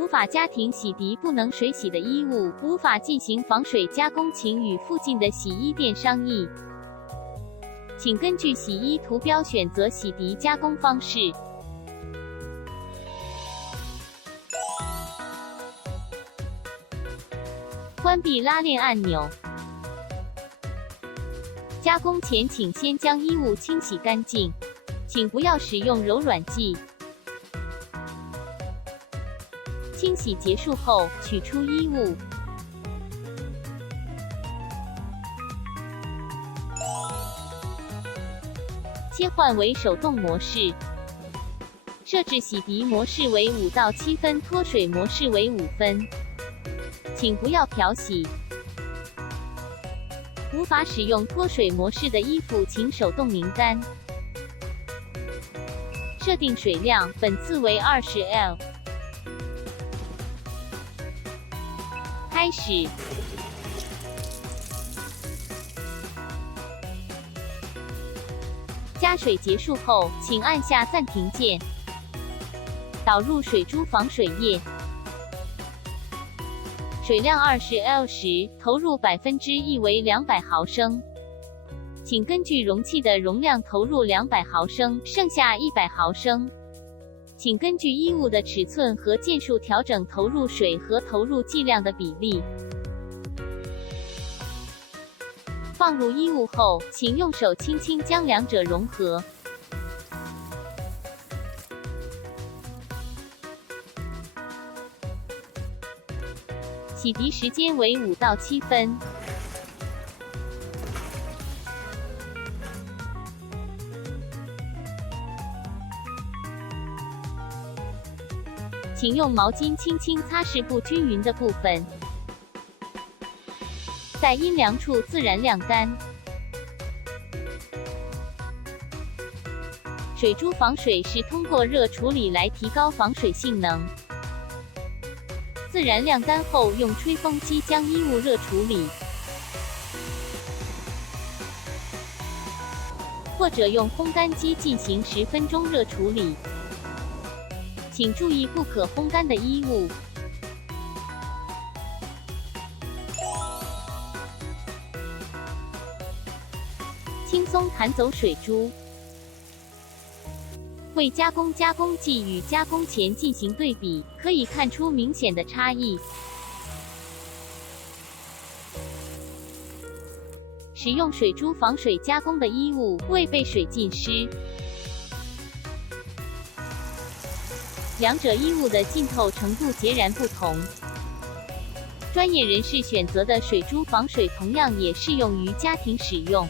无法家庭洗涤不能水洗的衣物，无法进行防水加工，请与附近的洗衣店商议。请根据洗衣图标选择洗涤加工方式。关闭拉链按钮。加工前请先将衣物清洗干净，请不要使用柔软剂。清洗结束后，取出衣物。切换为手动模式。设置洗涤模式为5到7分，脱水模式为5分。请不要漂洗。无法使用脱水模式的衣服，请手动拧干。设定水量，本次为20L。开始。加水结束后，请按下暂停键。导入水珠防水液。水量20L 时，投入1%为200毫升。请根据容器的容量投入200毫升，剩下100毫升。请根据衣物的尺寸和件数调整投入水和投入剂量的比例。放入衣物后，请用手轻轻将两者融合。洗涤时间为5到7分。请用毛巾轻轻擦拭不均匀的部分，在阴凉处自然晾干。水珠防水是通过热处理来提高防水性能。自然晾干后，用吹风机将衣物热处理，或者用烘干机进行10分钟热处理。请注意不可烘干的衣物。轻松弹走水珠。为加工剂与加工前进行对比，可以看出明显的差异。使用水珠防水加工的衣物未被水浸湿，两者衣物的浸透程度截然不同。专业人士选择的水珠防水同样也适用于家庭使用。